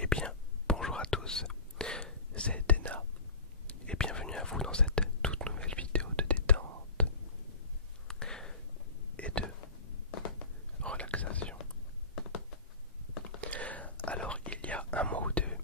Eh bien, bonjour à tous, c'est Dena et bienvenue à vous dans cette toute nouvelle vidéo de détente et de relaxation. Alors, il y a un mois ou deux,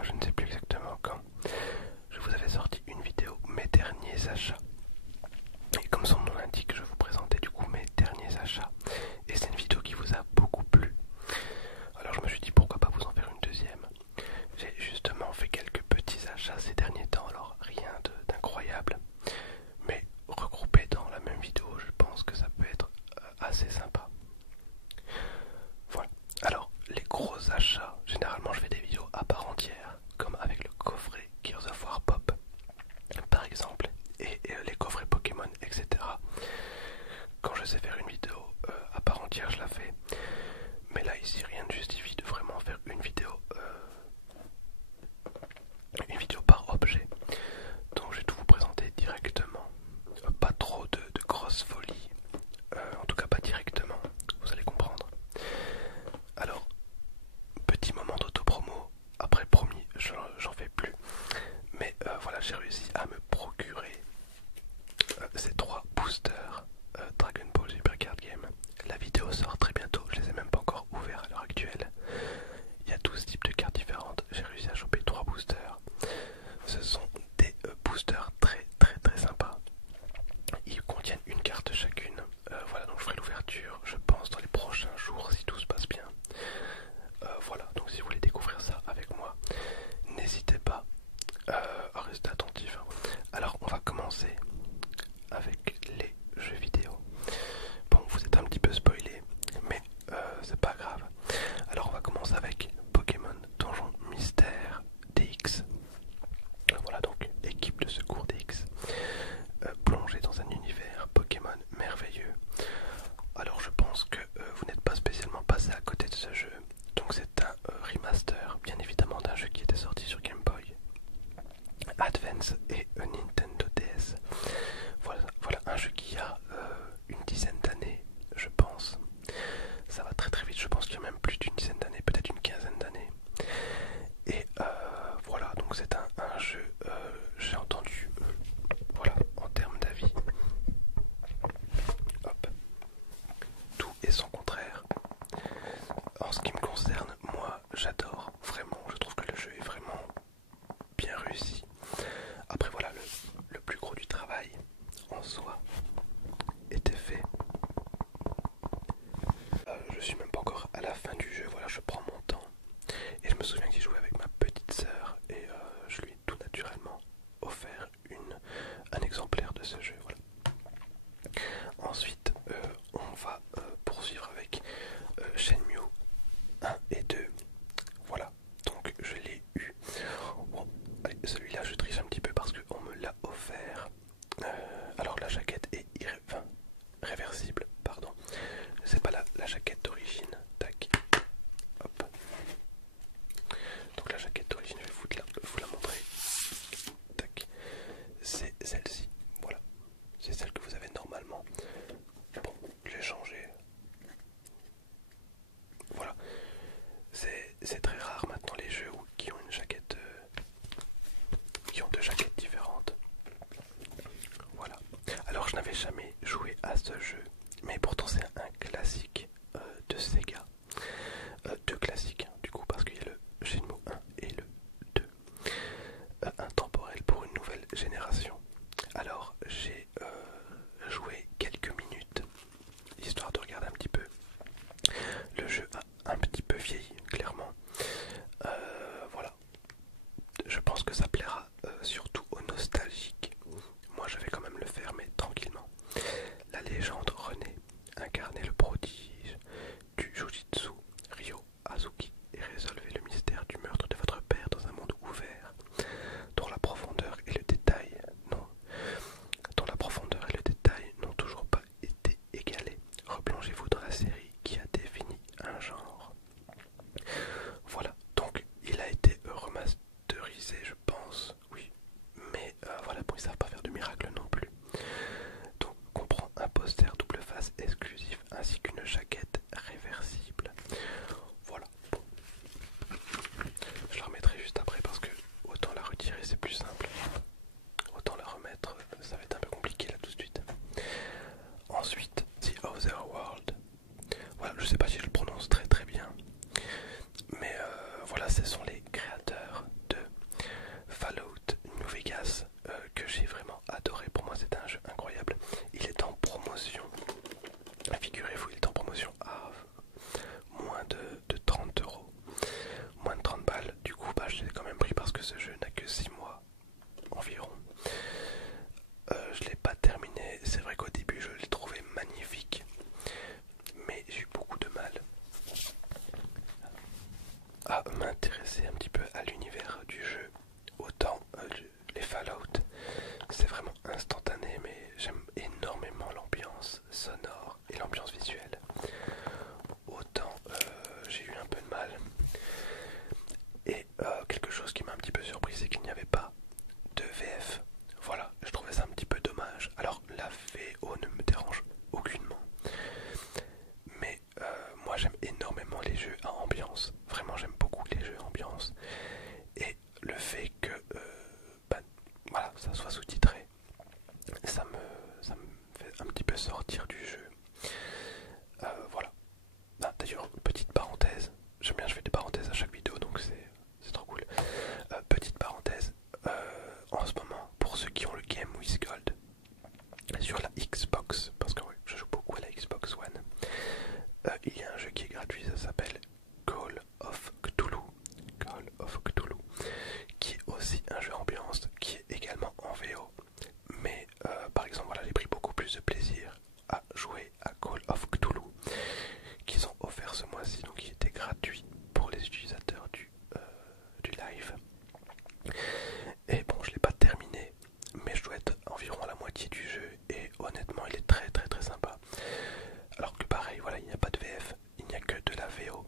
je ne sais plus exactement quand, je vous avais sorti une vidéo mes derniers achats. Et comme son nom l'indique, je vous présentais du coup mes derniers achats. Et c'est une vidéo qui vous a beaucoup plu. Alors je me suis dit pourquoi pas vous en faire une deuxième. J'ai justement fait quelques petits achats ces derniers temps, alors rien d'incroyable, mais regroupés dans la même vidéo, je pense que ça peut être assez sympa. Voilà. Alors les gros achats, généralement je fais des vidéos à part entière, comme avec le coffret Gears of War Pop par exemple, et les coffrets Pokémon, etc. Quand je sais faire une vidéo à part entière, je la fais. Mais là ici rien ne justifie de vraiment faire une vidéo par objet. Donc je vais tout vous présenter directement. Pas trop de grosses folies. En tout cas pas directement. Vous allez comprendre. Alors, petit moment d'autopromo. Après promis, j'en fais plus. Mais voilà, j'ai réussi à me procurer ces 3 boosters Dragon Ball Super Card Game. La vidéo sort très bientôt. Je les ai même pas encore ouverts à l'heure actuelle. Il y a 12 types de cartes différentes. J'ai réussi à choper 3 boosters. Ce sont des boosters très sympas. Ils contiennent une carte chacune. Voilà, donc je ferai l'ouverture, je pense, dans les prochains jours si tout se passe bien. Voilà, donc si vous voulez découvrir ça avec moi, n'hésitez pas à rester attentif. Alors, on va commencer avec les jeux vidéo. Bon, vous êtes un petit peu spoilé, mais c'est pas grave. Alors, on va commencer avec Pokémon Donjon Mystère DX. Voilà donc, équipe de secours DX, plongée dans un univers Pokémon merveilleux. Alors je pense que vous n'êtes pas spécialement passé à côté de ce jeu. Donc c'est un remaster, bien évidemment, d'un jeu qui était sorti sur Game Boy Advance et Nintendo DS. Voilà un jeu qui a une dizaine d'années, je pense. Ça va très vite, je pense qu'il y a même plus d'une dizaine d'années, peut-être une quinzaine d'années. Et voilà, donc c'est un jeu, j'ai entendu, voilà, en termes d'avis, hop, tout et son contraire. En ce qui me concerne, moi j'adore, vraiment, je trouve que le jeu est vraiment bien réussi. Après voilà, le plus gros du travail en soi était fait. Je suis même pas encore à la fin du jeu, voilà, je prends mon temps. Et je me souviens que j'ai joué avec ma petite sœur et je lui ai tout naturellement offert un exemplaire de ce jeu. Voilà. Ensuite, on va poursuivre avec Shenmue 1 et 2. Voilà, donc je l'ai eu. Bon, allez, celui-là je triche un petit peu parce qu'on me l'a offert. Alors la jaquette est réversible, pardon. C'est pas la jaquette d'origine. Tac. Hop. intéressé un petit peu à l'univers du jeu. Autant les Fallout, c'est vraiment instantané, mais j'aime énormément l'ambiance sonore et l'ambiance visuelle. Autant j'ai eu un peu de mal. Et quelque chose qui m'a un petit peu surpris, c'est qu'il n'y avait pas de VF. Voilà, je trouvais ça un petit peu dommage. Alors la VO ne me dérange aucunement. Mais moi j'aime énormément les jeux à ambiance. Vraiment j'aime beaucoup les jeux à ambiance. Et le fait que voilà, ça soit sous-titré, ça me fait un petit peu sortir du jeu. Voilà. Ah, d'ailleurs, petite parenthèse. J'aime bien, je fais des parenthèses à chaque vidéo, donc c'est trop cool. Petite parenthèse. En ce moment, pour ceux qui ont le Game with Gold sur la Xbox, parce que ouais, je joue beaucoup à la Xbox One, il y a un jeu qui est gratuit, ça s'appelle Call of Cthulhu. Call of Cthulhu, qui est aussi un jeu ambiance, qui est également en VO. Mais par exemple, voilà, j'ai pris beaucoup plus de plaisir à jouer à Call of Cthulhu, qu'ils ont offert ce mois-ci, donc il était gratuit pour les utilisateurs du live. Et bon, je l'ai pas terminé, mais je dois être environ à la moitié du jeu, et honnêtement, il est très très très sympa. Alors que pareil, voilà, il n'y a pas de VF, il n'y a que de la VO.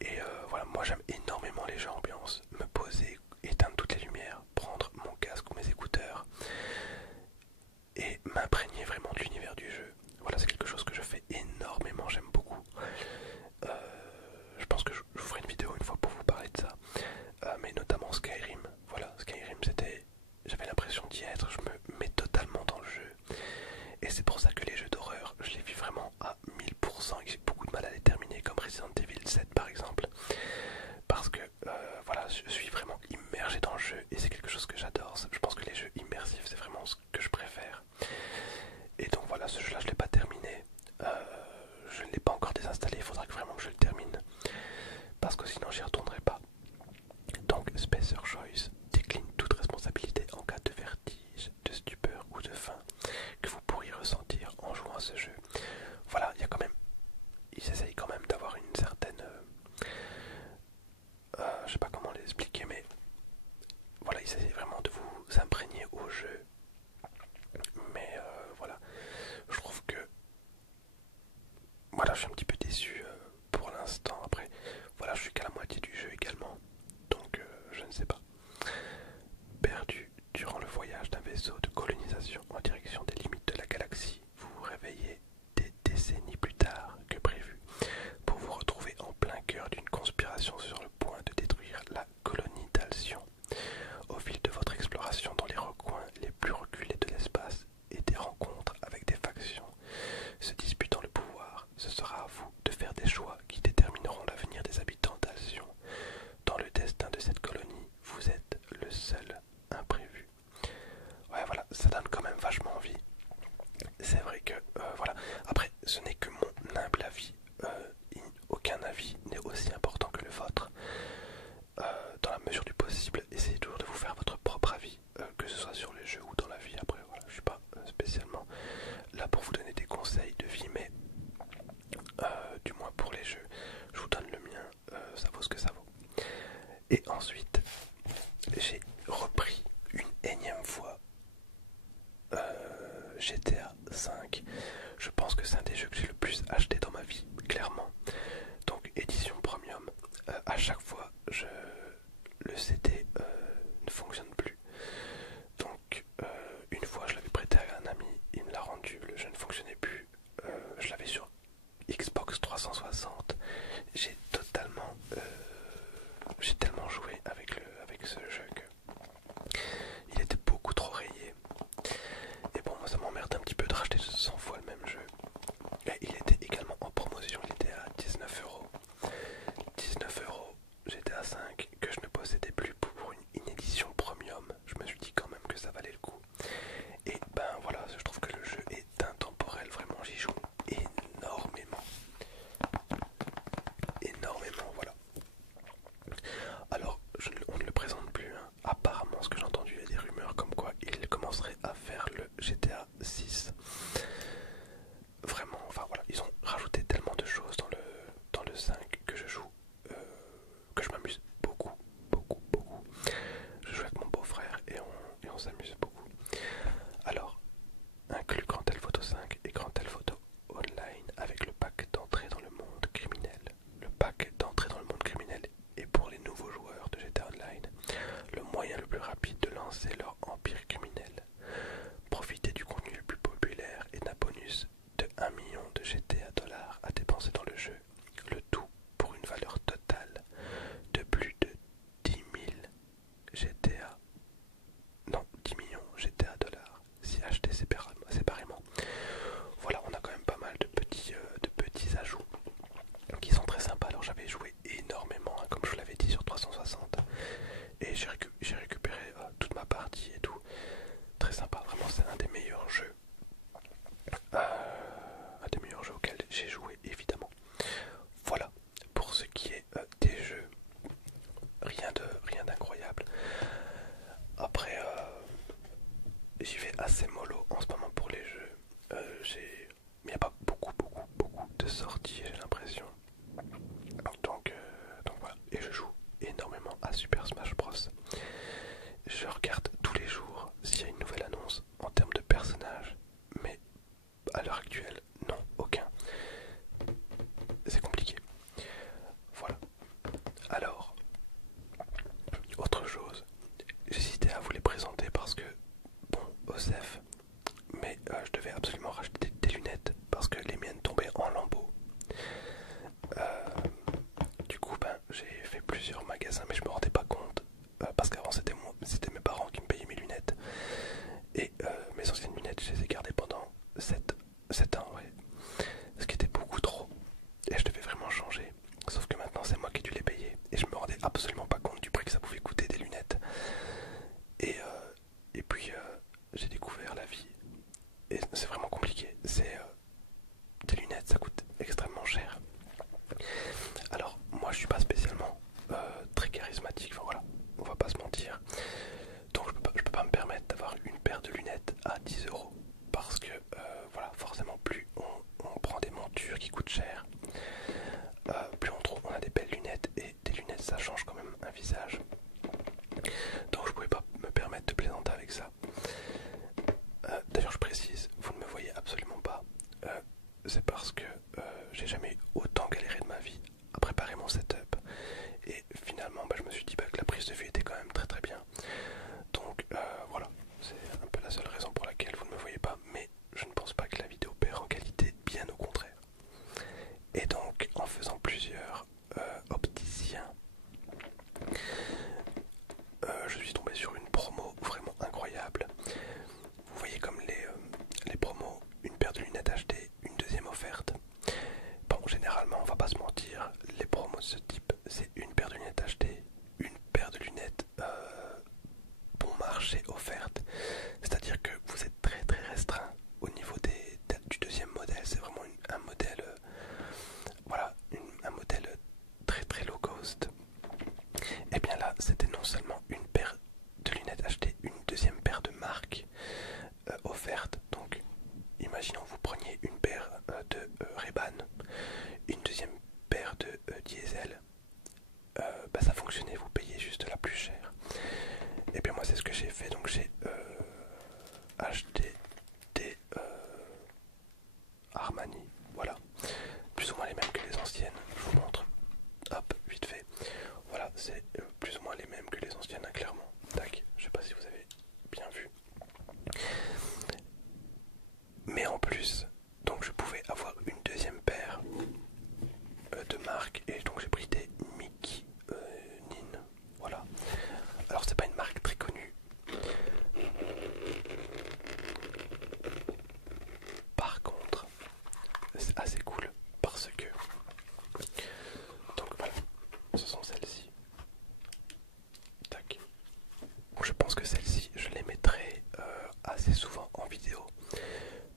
Et voilà, moi j'aime énormément les jeux ambiance, me poser, éteindre toutes les lumières, prendre mon casque ou mes écouteurs et m'imprégner vraiment de l'univers du jeu. Voilà, c'est quelque chose que je fais énormément, j'aime beaucoup. Je pense que je vous ferai une vidéo une fois pour vous parler de ça. Mais notamment Skyrim. Voilà, Skyrim j'avais l'impression d'y être, je me mets totalement dans le jeu. Et c'est pour ça que les jeux d'horreur, je les vis vraiment à 1000% et que j'ai beaucoup de mal à les terminer, comme Resident Evil 7 par exemple. Parce que voilà, je suis vraiment immergé dans le jeu et c'est quelque chose que j'adore. Je pense que les jeux immersifs, c'est vraiment ce que je préfère. Et donc voilà, ce jeu-là, je ne l'ai pas terminé. Je ne l'ai pas encore désinstallé, il faudra vraiment que je le termine. Parce que sinon, j'y retournerai pas. Donc, Spacer Choice décline toute responsabilité en cas de vertige, de stupeur ou de faim que vous pourriez ressentir en jouant à ce jeu. Voilà, il y a quand même, ils essayent quand même d'avoir une certaine, je sais pas comment l'expliquer, mais voilà, ils essayent vraiment de vous imprégner au jeu. Mais voilà, je trouve que, voilà, je suis un petit peu déçu pour l'instant. Après, voilà, je suis qu'à la moitié du jeu également, donc je ne sais pas. Perdu durant le voyage d'un vaisseau de colonisation en direction des limites de la galaxie, vous vous réveillez des décennies plus tard que prévu pour vous retrouver en plein cœur d'une conspiration sur le point de détruire la colonie d'Alcyon. Au fil de votre exploration dans les recoins les plus reculés de l'espace et des rencontres avec des factions se disputant le pouvoir, ce sera à vous de faire des choix qui détermineront l'avenir des habitants d'Alcyon. Dans le destin de cette colonie, vous êtes le seul imprévu. Ouais, voilà, ça donne quand même vachement envie. C'est vrai que, voilà. Après, ce n'est que mon humble avis. Aucun avis n'est aussi important que le vôtre. Dans la mesure du possible, essayez toujours de vous faire votre propre avis, que ce soit sur les jeux ou dans la vie. Après, voilà, je suis pas spécialement là pour vous donner des conseils de vie, mais du moins pour les jeux, je vous donne le mien, ça vaut ce que ça vaut. Et ensuite, j'ai repris une énième fois GTA 5. Je pense que c'est un des jeux que j'ai le plus acheté dans ma vie, clairement. Donc édition premium. À chaque fois, le CD ne fonctionne plus. Donc une fois, je l'avais prêté à un ami, il me l'a rendu, le jeu ne fonctionnait plus. Je l'avais sur Xbox 360. J'ai tellement joué avec ce jeu que il était beaucoup trop rayé. Et bon, moi ça m'emmerde un petit peu de racheter 100 fois le même jeu. Et il était également en promotion, il était à 19€. 19€, GTA 5 que je ne possédais plus pour une édition premium. rien d'incroyable. Après, j'y vais assez mollo en ce moment pour les jeux. Mais il n'y a pas beaucoup de sorties, j'ai l'impression. Donc voilà. Et je joue énormément à Super Smash Bros. Je regarde tous les jours s'il y a une nouvelle annonce en termes de personnages. Mais à l'heure actuelle, non, aucun. C'est compliqué. Voilà. Alors, autre chose, j'hésitais à vous les présenter parce que, bon, OSEF, mais je devais absolument racheter des lunettes parce que les miennes tombaient en lambeaux. Du coup, j'ai fait plusieurs magasins, mais je me rendais pas compte parce qu'avant c'était mes parents qui me payaient mes lunettes et mes anciennes lunettes, je les ai gardées pendant 7 ans, ouais. Ce qui était beaucoup trop et je devais vraiment changer. Sauf que maintenant c'est moi qui ai dû les payer et je me rendais absolument pas compte du prix que ça pouvait coûter des lunettes. Et puis j'ai découvert la vie et c'est vraiment compliqué. Des lunettes, ça coûte extrêmement cher. Alors moi je suis pas spécialement très charismatique, enfin voilà, on va pas se mentir. Donc je peux pas me permettre d'avoir une paire de lunettes à 10 € parce que voilà, forcément plus on prend des montures qui coûtent cher, plus on a des belles lunettes et des lunettes ça change quand même un visage. Donc je pouvais pas me permettre de plaisanter avec ça. D'ailleurs je précise, vous ne me voyez absolument pas. C'est parce que j'ai jamais eu autant galéré de ma vie à préparer mon setup. Et finalement je me suis dit que la prise de vue était quand même très bien. Donc voilà, c'est un peu la seule raison pour laquelle vous ne me voyez pas. Mais je ne pense pas que la vidéo perd en qualité, bien au contraire. Et donc en faisant plusieurs opticiens, je suis tombé sur une promo vraiment incroyable. Vous voyez comme les promos, une paire de lunettes achetées, une deuxième offerte. Bon, généralement, on va pas se mentir, les promos de ce type, c'est une paire de lunettes achetées, une paire de lunettes bon marché offerte. C'est-à-dire que vous êtes très restreint au niveau du deuxième modèle. C'est vraiment un modèle, voilà, un modèle très low cost. Et bien là, c'était non seulement une paire de lunettes achetées, une deuxième paire de marque offerte. Donc, imaginons vous preniez une paire de Ray-Ban, une deuxième paire de Diesel. Ça fonctionnait, vous payez juste la plus chère. Et bien moi c'est ce que j'ai fait, donc j'ai acheté des Armani, voilà, plus ou moins les mêmes que les anciennes. Je vous montre, hop, vite fait. Voilà, c'est plus ou moins les mêmes que les anciennes, hein, clairement. Tac, je sais pas si vous avez bien vu. Mais en plus, donc je pouvais avoir une deuxième paire de marque, et donc j'ai pris des Mickey Nin, voilà. Alors c'est pas une marque très connue. Par contre, c'est assez cool parce que donc voilà, ce sont celles-ci. Tac. Bon, je pense que celles-ci, je les mettrai assez souvent en vidéo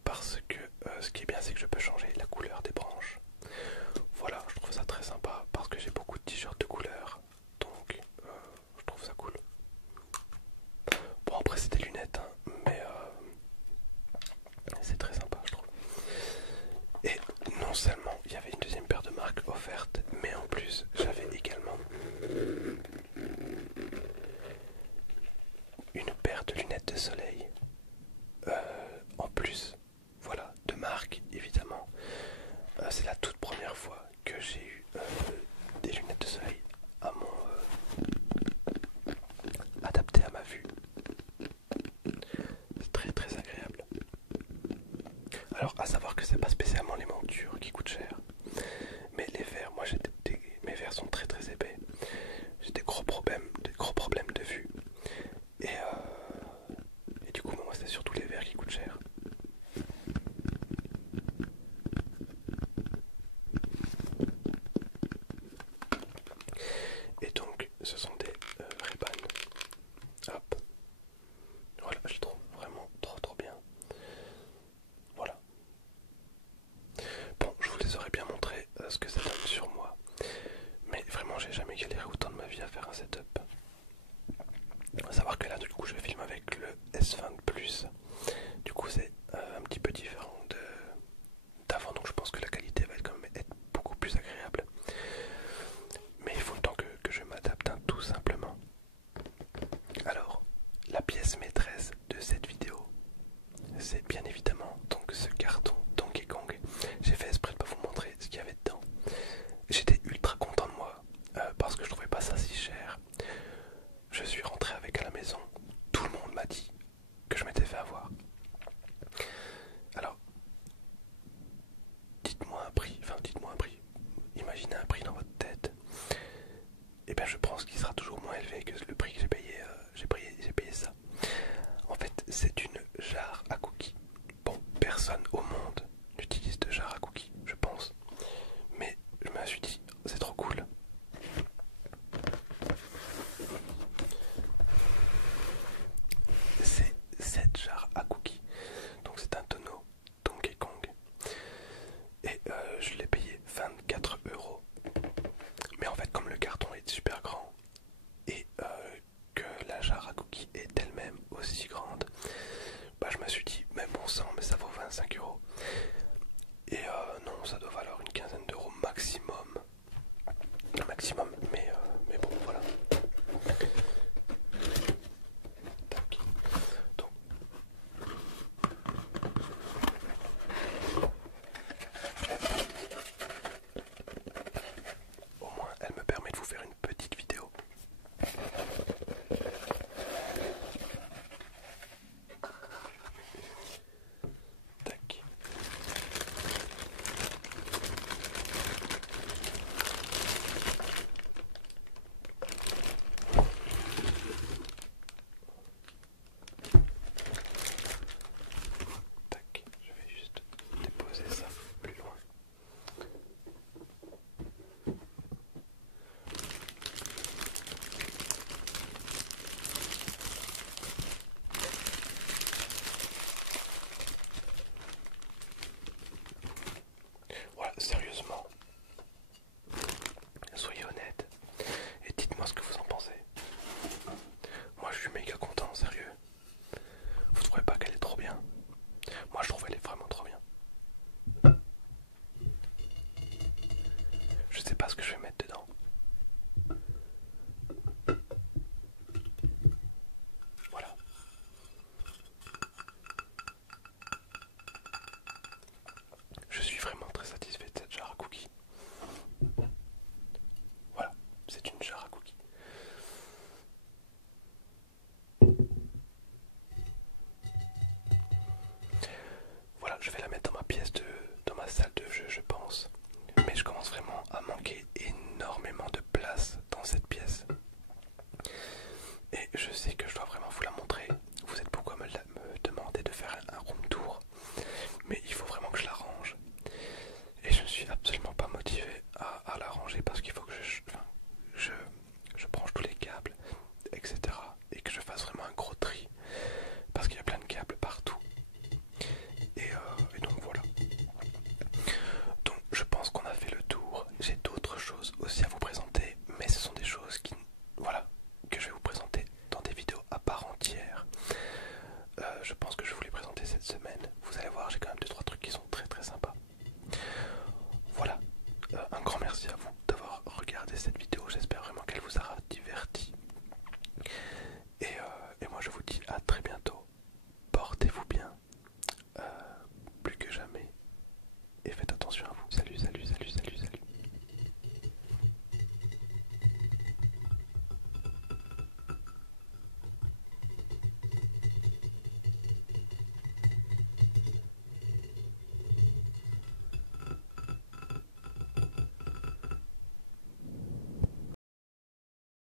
parce que ce qui est bien, c'est que je peux changer la couleur des branches. Voilà, je trouve ça très sympa parce que j'ai beaucoup de t-shirts de couleur, donc je trouve ça cool. Bon, après c'est des lunettes, hein, mais c'est très sympa, je trouve. Et non seulement il y avait une deuxième paire de marques offerte, mais en plus j'avais également une paire de lunettes de soleil. En plus, voilà, de marque évidemment. C'est la toute première fois que j'ai eu des lunettes de soleil à adaptées à ma vue. C'est très agréable. Alors à savoir que c'est pas spécialement les montures qui coûtent cher, mais les verres, moi mes verres sont très épais. J'ai des gros problèmes de vue. Et du coup moi c'est surtout les verres qui coûtent cher. Et donc ce sont des Ray-Ban. Hop. Voilà, je les trouve vraiment trop bien. Voilà. Bon, je vous les aurais bien montré ce que ça donne sur moi. Mais vraiment j'ai jamais galéré autant de ma vie à faire un setup. qui sera toujours moins élevé que